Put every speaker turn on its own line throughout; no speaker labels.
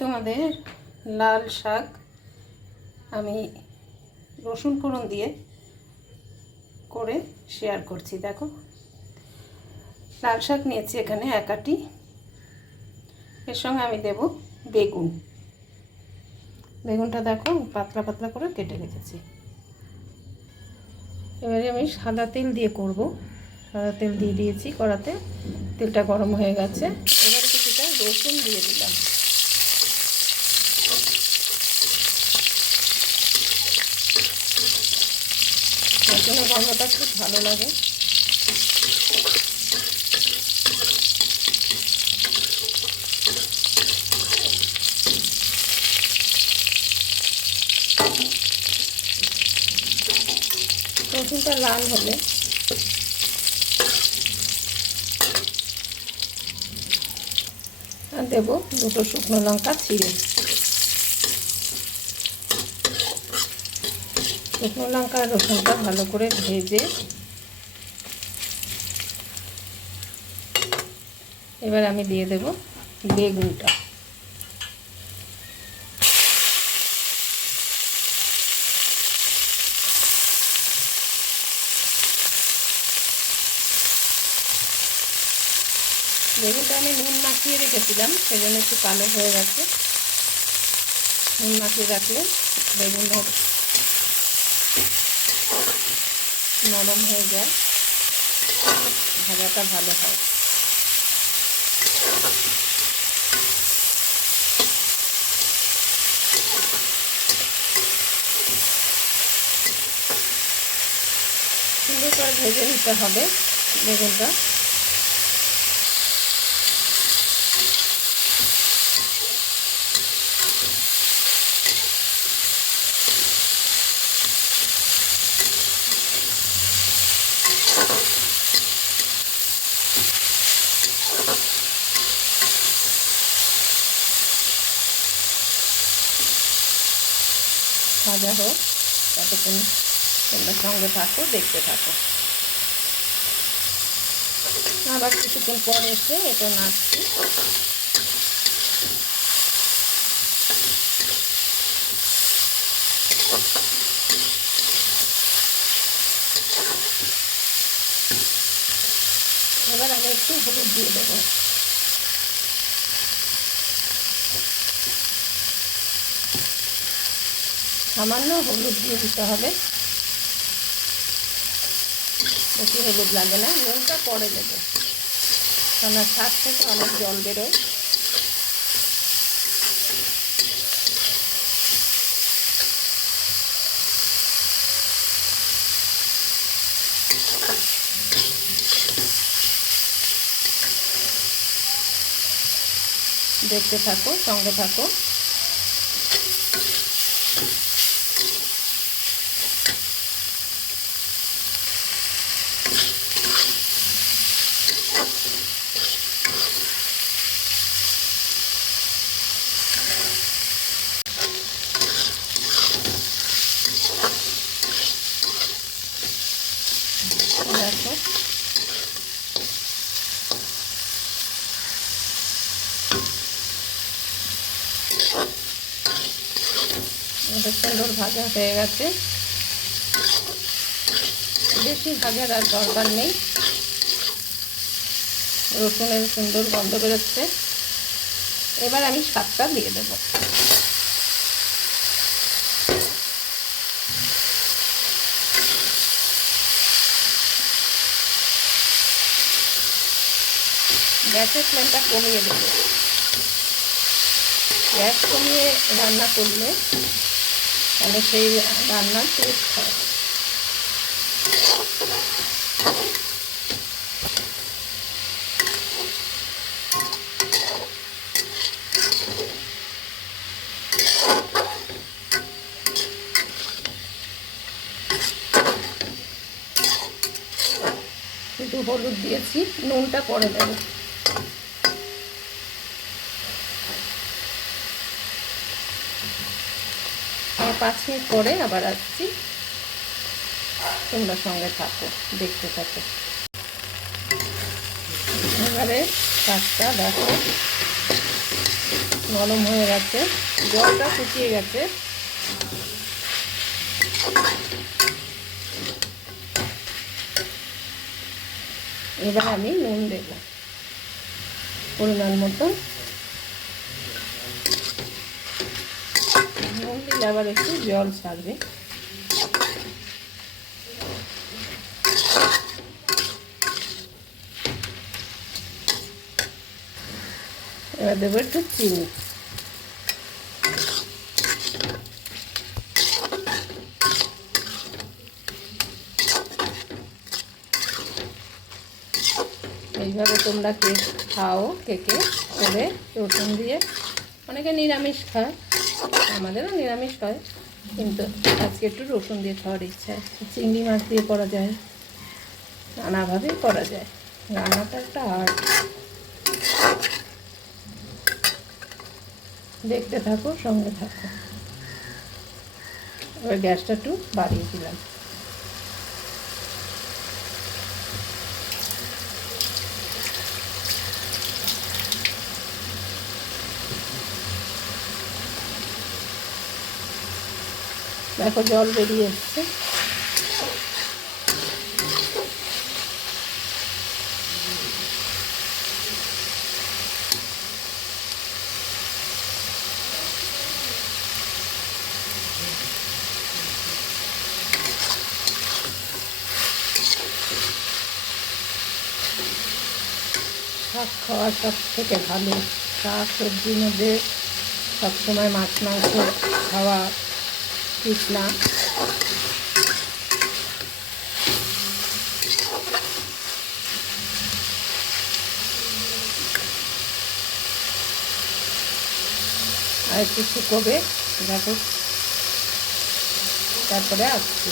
তোমাদের লাল শাক আমি রসুন ফোড়ন দিয়ে করে শেয়ার করছি, দেখো। লাল শাক নিয়েছি এখানে একাটি এর সঙ্গে আমি দেব বেগুন। বেগুনটা দেখো পাতলা পাতলা করে কেটে রেখেছি। এবারে আমি সাদা তেল দিয়ে করব। সাদা তেল দিয়ে দিয়েছি কড়াতে। তেলটা গরম হয়ে গেছে। এবারে কিছুটা রসুন দিয়ে দিলাম। রসুনের গন্ধটা খুব ভালো লাগে। রসুনটা লাল হলে দেবো দুটো শুকনো লঙ্কা ছিঁড়ে শুকনো লঙ্কা আর রসুনটা ভালো করে ভেজে এবার আমি দিয়ে দেব বেগুনটা। বেগুনটা আমি নুন মাখিয়ে রেখেছিলাম, সেজন্য একটু কালো হয়ে গেছে। নুন মাখিয়ে রাখলে বেগুনের নরম হয়ে যায়। ভাজাটা ভালো হয়। সুন্দর করে ভেজে নিতে হবে বেগুনটা। ভাজা হোক, ততক্ষণ তোমরা সঙ্গে থাকো, দেখতে থাকো। আবার কিছুক্ষণ পর এসে এটা নাড়ছি। এবার আমি একটু হলুদ দিয়ে দেবো। সামান্য হলুদ দিয়ে দিতে হবে। বেশি হলুদ লাগে না, নুনটা পরে দেবো। কেননা শাক থেকে অনেক জল বেরোয়। দেখতে থাকো, সঙ্গে থাকো দেখো এটা সুন্দর ভাজা হয়ে গেছে। বেশি ভাজার আর দরকার নেই। রসুনের সুন্দর গন্ধ বেরোচ্ছে। এবার আমি শাকটা দিয়ে দেবো। গ্যাসের ফ্লেমটা কমিয়ে দেব। গ্যাস কমিয়ে রান্না করলে তাহলে সেই রান্নার টেস্ট হয়। একটু হলুদ দিয়েছি নুনটা পরে দেবো। পাঁচ মিনিট পরে আবার আসছি। তোমরা সঙ্গে থাকো, দেখতে থাকো। এবারে শাকটা দেখো। নরম হয়ে গেছে, জলটা শুকিয়ে গেছে। এবার আমি নুন দেব, পরিমাণ মতো। নুন দিলে আবার একটু জল ছাড়বে। এবার দেবো একটু চিনি। এইভাবে তোমরা কেক খাও কেকে করে রসুন দিয়ে। অনেকে নিরামিষ খায়। আমাদেরও নিরামিষ হয়, কিন্তু আজকে একটু রসুন দিয়ে খাওয়ার ইচ্ছা। আছে চিংড়ি মাছ দিয়ে করা যায়, নানাভাবেই করা যায়। রান্নাটা একটা আর্ট দেখতে থাকো, সঙ্গে থাকো। এবার গ্যাসটা একটু বাড়িয়ে দিলাম। দেখো জল বেরিয়ে এসছে। শাক খাওয়া সব থেকে ভালো। শাক সবজির মধ্যে সবসময় মাছ, মাংস খাওয়া না আর একটু শুকোবে, দেখো। তারপরে আসছি।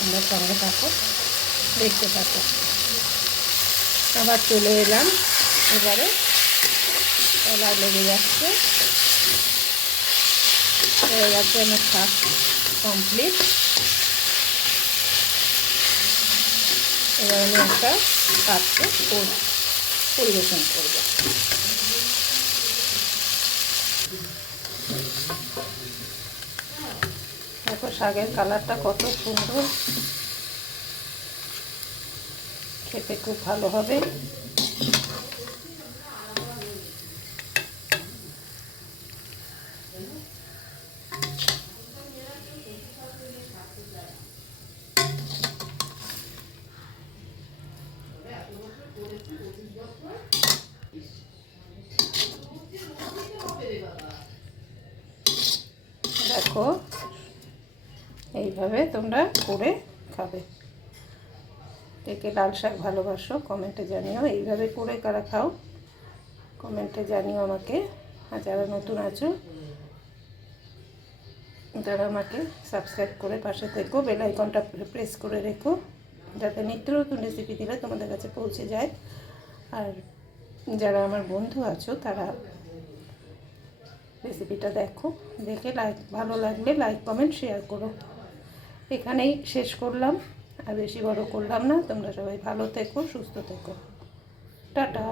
আমরা সঙ্গে থাকো, দেখতে থাকো। আবার চলে এলাম। এবারে তলায় লেগে যাচ্ছে। হয়ে গেছে আমার কমপ্লিট। এবার আমি একটা পাত্রে পর- পরিবেশন করব। দেখো শাকের কালারটা কত সুন্দর। খেতে খুব ভালো হবে। দেখো, এইভাবে তোমরা করে খাবে। কে কে লাল শাক ভালোবাসো, কমেন্টে জানিও। এইভাবে করে কারা খাও, কমেন্টে জানিও আমাকে। আর যারা নতুন আছো, তারা আমাকে সাবস্ক্রাইব করে পাশে থেকো বেল আইকনটা প্রেস করে রেখো, যাতে নিত্য নতুন রেসিপি দিলে তোমাদের কাছে পৌঁছে যায়। আর যারা আমার বন্ধু আছো, তারা রেসিপিটা দেখো, দেখে লাইক ভালো লাগলে লাইক কমেন্ট শেয়ার করো। এখানেই শেষ করলাম, আর বেশি বড় করলাম না। তোমরা সবাই ভালো থেকো, সুস্থ থেকো। টাটা।